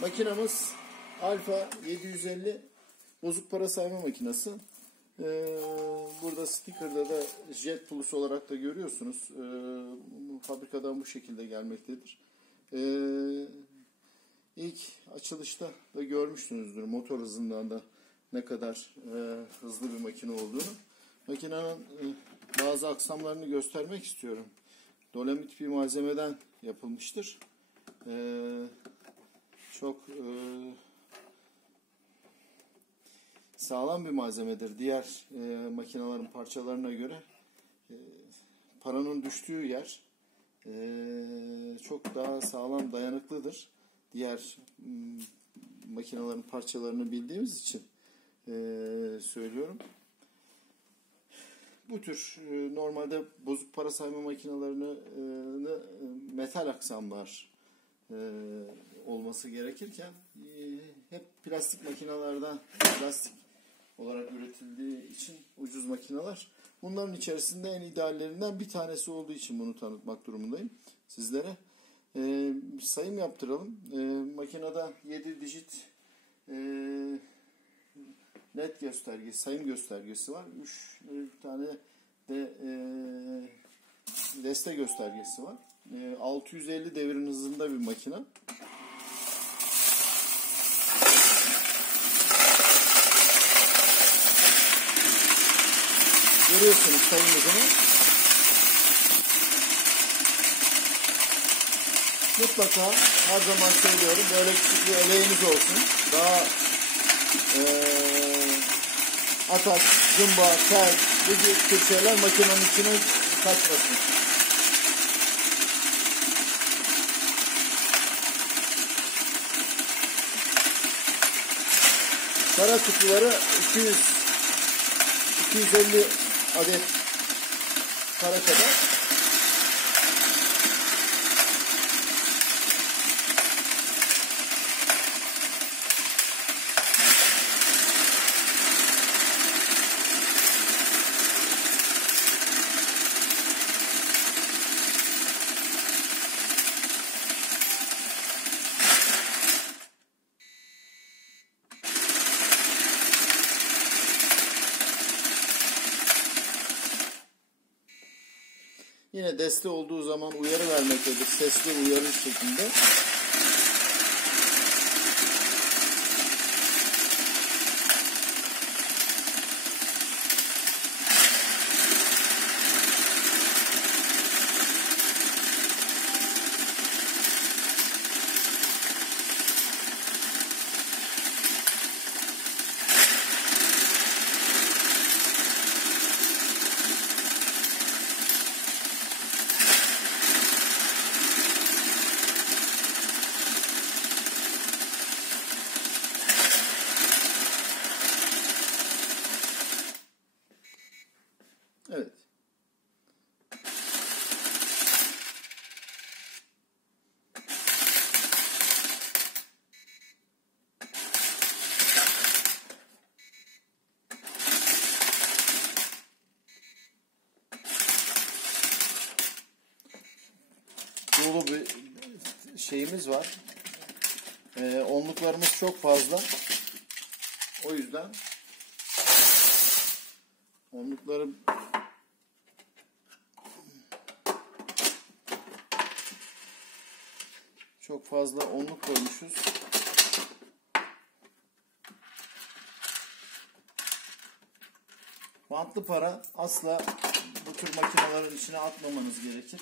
Makinamız Alfa 750 bozuk para sayma makinesi. Burada sticker'da da Jet Plus olarak da görüyorsunuz. Fabrikadan bu şekilde gelmektedir. İlk açılışta da görmüşsünüzdür motor hızından da ne kadar hızlı bir makine olduğunu. Makinenin bazı aksamlarını göstermek istiyorum. Dolomit bir malzemeden yapılmıştır. Çok sağlam bir malzemedir. Diğer makinelerin parçalarına göre paranın düştüğü yer çok daha sağlam, dayanıklıdır. Diğer makinelerin parçalarını bildiğimiz için söylüyorum. Bu tür normalde bozuk para sayma makinelerini metal aksamlar olması gerekirken hep plastik makinelerden plastik olarak üretildiği için ucuz makineler. Bunların içerisinde en ideallerinden bir tanesi olduğu için bunu tanıtmak durumundayım sizlere. Sayım yaptıralım. Makinede 7 dijit net göstergesi, sayım göstergesi var. 3 tane de deste göstergesi var. 650 devrin hızında bir makine. Görüyorsunuz sayım hızını. Mutlaka her zaman söylüyorum, böyle küçük bir eleğiniz olsun. Daha atak, zımba, tel, bu tür şeyler makinenin içine kaçmasın. Kara kutuları 250 adet kara kadar. Yine deste olduğu zaman uyarı vermektedir. Sesli uyarı şeklinde. Evet. Dolu bir şeyimiz var. Onluklarımız çok fazla. O yüzden onlukları çok fazla onluk koymuşuz. Bantlı para asla bu tür makinelerin içine atmamanız gerekir.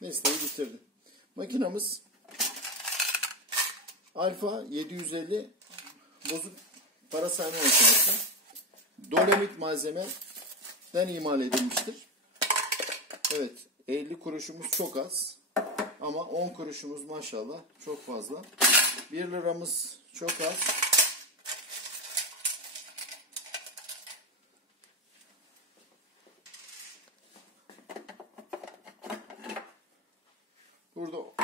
Mesleği bitirdi. Makinamız Alfa 750 bozuk para sayma makinesi. Dolomit malzemeden imal edilmiştir. Evet, 50 kuruşumuz çok az. Ama 10 kuruşumuz maşallah çok fazla. 1 liramız çok az. Burada